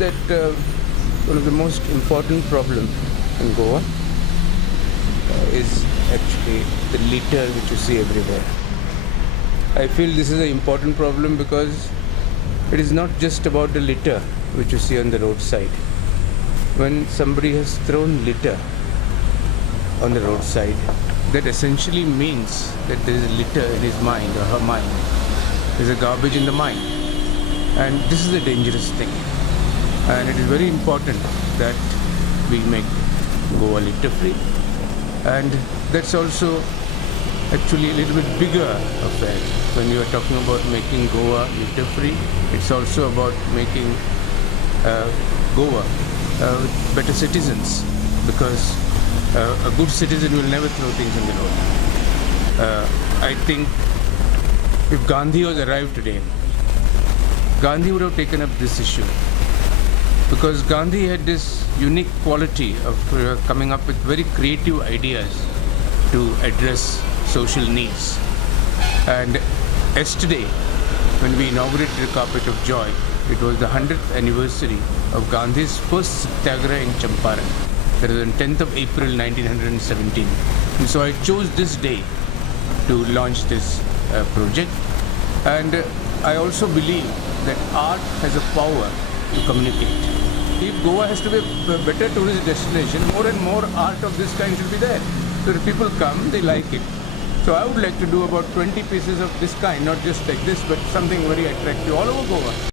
that one of the most important problems in Goa is actually the litter which you see everywhere. I feel this is an important problem because it is not just about the litter which you see on the roadside. When somebody has thrown litter on the roadside, that essentially means that there is a litter in his mind or her mind. There is a garbage in the mind. And this is a dangerous thing. And it is very important that we make Goa litter free. And that's also actually a little bit bigger affair. When you are talking about making Goa litter free, it's also about making Goa better citizens, because a good citizen will never throw things on the road. I think if Gandhi was arrived today, Gandhi would have taken up this issue, because Gandhi had this unique quality of coming up with very creative ideas to address social needs. And yesterday, when we inaugurated the Carpet of Joy, it was the 100th anniversary of Gandhi's first satyagraha in Champaran. That was on 10th of April 1917. And so I chose this day to launch this project. And I also believe that art has a power to communicate. If Goa has to be a better tourist destination, more and more art of this kind should be there. So if people come, they like it. So I would like to do about 20 pieces of this kind, not just like this, but something very attractive all over Goa.